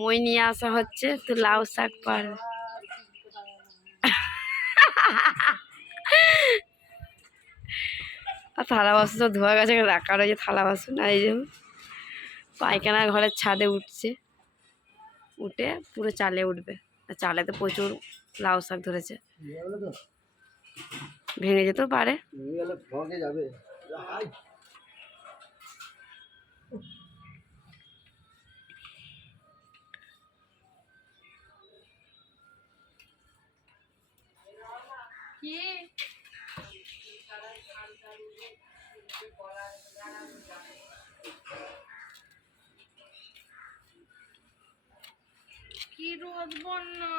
মই নিয়ে আসা হচ্ছে, তো লাউ শাক পারবে। আর থালা বাসন তো ধোয়া গেছে, রাখা রয়েছে থালা বাসন। আর এই যে পায়খানা ঘরের ছাদে উঠছে, উঠে পুরো চালে উঠবে। আর চালেতে প্রচুর লাউ শাক ধরেছে, ভেঙে যেতেও পারে। কি রোদ বন্যা,